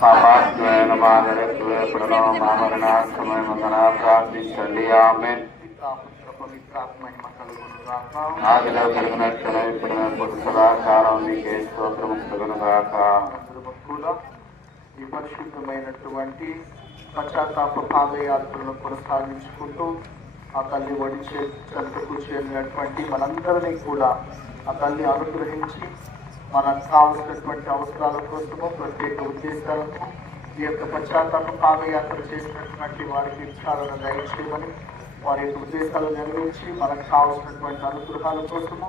పాపాత్మైన మానరత్వే మామరణార్థమయ మంగళ ప్రార్థించండి. ఆమేన్. ఆదిలో కలిగినట్లుగా ఇప్పుడు సదాకాలం మీకే స్తోత్రము కలుగునుగాక. కూడా ఈ పరిశుద్ధమైనటువంటి పశ్చాత్తాప పాదయాత్రను కొనసాగించుకుంటూ ఆ తల్లి వడిచే చెంతకు చేరినటువంటి మనందరినీ కూడా ఆ తల్లి అనుగ్రహించి మనకు కావలసినటువంటి అవసరాల కోసము ప్రత్యేక ఉద్దేశాలకు ఈ యొక్క పశ్చాత్తాప పాదయాత్ర చేసినటువంటి వారికి ఇచ్చాలను దయచేయమని వారి యొక్క ఉద్దేశాలు నెరవేర్చి మనకు కావలసినటువంటి అనుగ్రహాల కోసము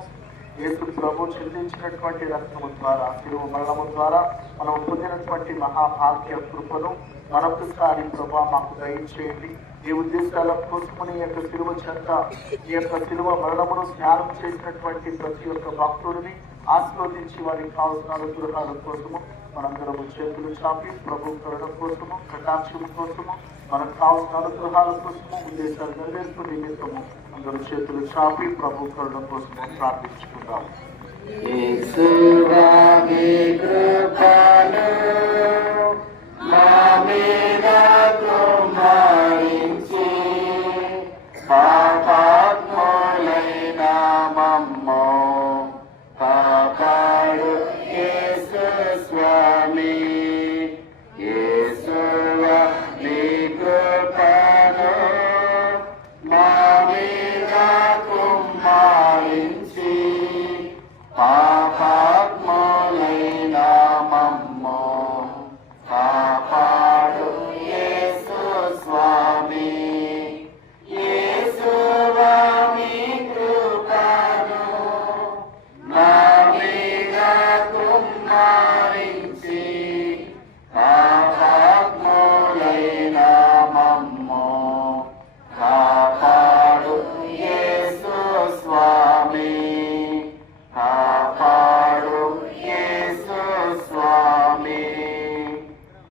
యేసు ప్రభు చెల్లించినటువంటి రక్తము ద్వారా శిలువ మరణము ద్వారా మనం పొందినటువంటి మహాభాగ్య కృపను మరొకసారి ప్రభా మాకు దయచేయండి. ఈ ఉద్దేశాల కోసమని ఈ యొక్క శిలువ చెంత ఈ యొక్క శిలువ మరణమును ధ్యానం చేసినటువంటి ప్రతి ఒక్క భక్తుడిని ఆస్వాదించి వారికి కావాల్సిన అనుగ్రహాల కోసము మనందరము చేతులు చాపి ప్రభు కరుణ కోసము కటాక్షం కోసము మనకు కావాల్సిన అనుగ్రహాల కోసము ఉద్దేశాలు నెరవేర్పు నిమిత్తము అందరూ చేతులు చాపి ప్రభు కరుణ కోసము ప్రార్థించుకుంటాము.